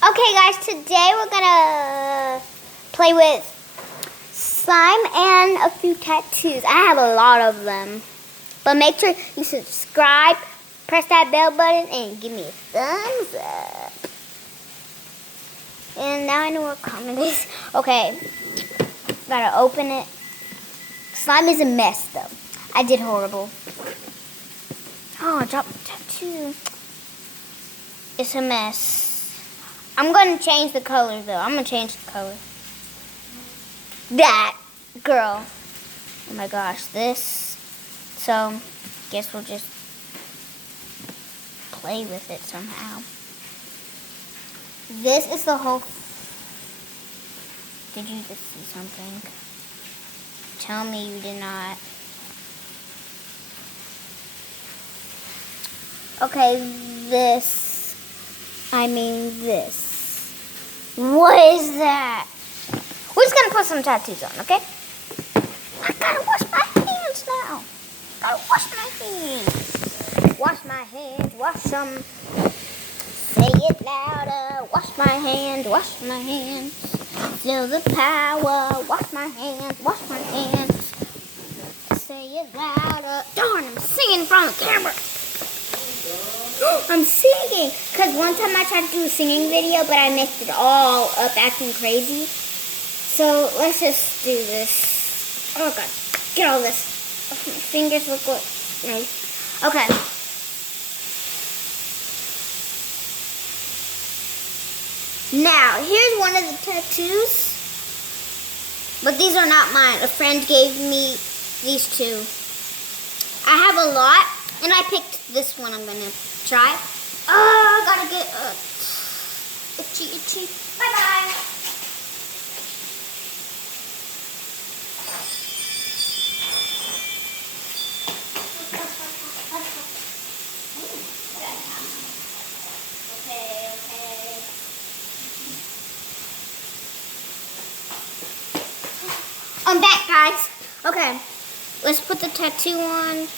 Okay guys, today we're gonna play with slime and a few tattoos. I have a lot of them. But make sure you subscribe, press that bell button, and give me a thumbs up. And now I know what comment is. Okay, gotta open it. Slime is a mess though. I did horrible. Oh, I dropped the tattoo. It's a mess. I'm going to change the color, though. I'm going to change the color. That girl. Oh, my gosh. This. So, guess we'll just play with it somehow. This is the whole... Did you just see something? Tell me you did not. Okay, this. This. What is that? We're just gonna put some tattoos on, okay? I gotta wash my hands now. Gotta wash my hands. Wash my hands, wash them. Say it louder. Wash my hands, wash my hands. Feel the power. Wash my hands, wash my hands. Say it louder. Darn, I'm singing from the camera. I'm singing, because one time I tried to do a singing video, but I messed it all up acting crazy. So, let's just do this. Oh, God. Get all this. Oh, my fingers look like... Nice. Okay. Now, here's one of the tattoos. But these are not mine. A friend gave me these two. I have a lot, and I picked this one I'm going to try. Oh, gotta get itchy. Bye-bye. Okay. I'm back, guys. Okay, let's put the tattoo on.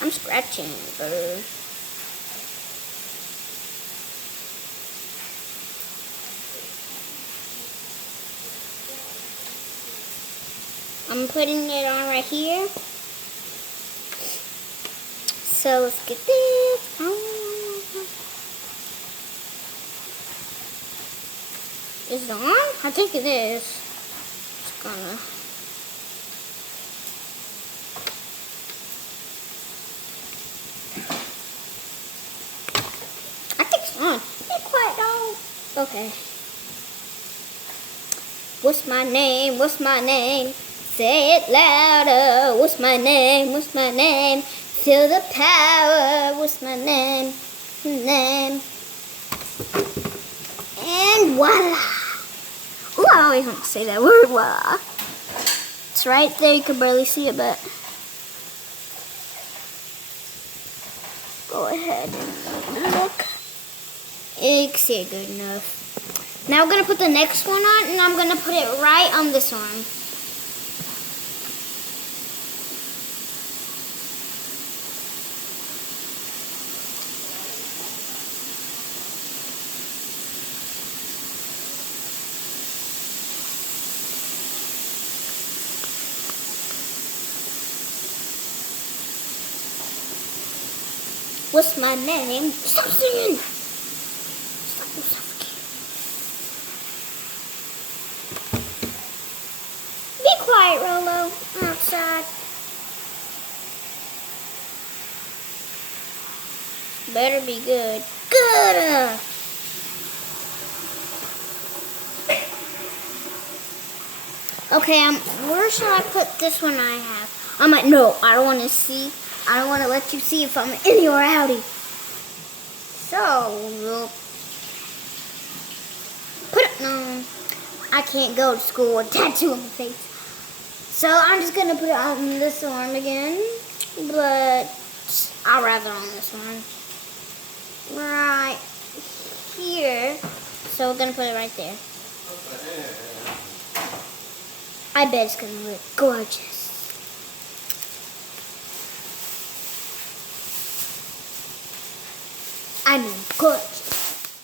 I'm scratching, but... I'm putting it on right here. So let's get this on. Is it on? I think it is. It's gonna... on. Be quiet, dog. Okay. What's my name? What's my name? Say it louder. What's my name? What's my name? Feel the power. What's my name? Name. And voila. Ooh, I always want to say that word, voila. It's right there. You can barely see it, but go ahead and look. You can see it good enough. Now we're going to put the next one on, and I'm going to put it right on this arm. What's my name? Stop singing! Be quiet, Rolo. I'm outside. Better be good. Good! Okay, where shall I put this one I have? I'm like, no, I don't want to see. I don't want to let you see if I'm in or outie. So, we'll put it, no, I can't go to school with a tattoo on my face. So, I'm just going to put it on this arm again. But, I'll rather on this one. Right here. So, we're going to put it right there. I bet it's going to look gorgeous. I mean, gorgeous.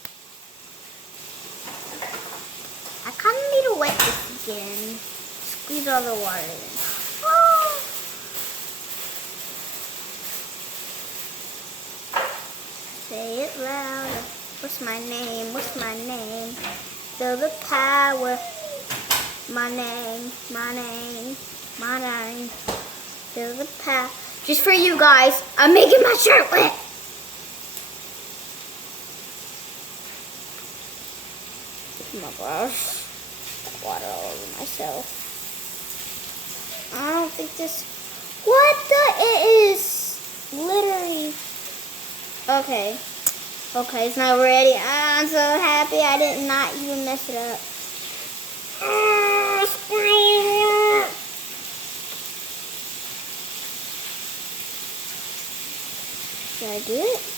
again. Squeeze all the water in. Oh. Say it louder. What's my name? What's my name? Feel the power. My name, my name, my name. Feel the power. Just for you guys, I'm making my shirt wet. Oh my gosh. Water all over myself. I don't think this. What the? It is literally. Okay. Okay, it's not ready. I'm so happy I did not even mess it up. Did I do it?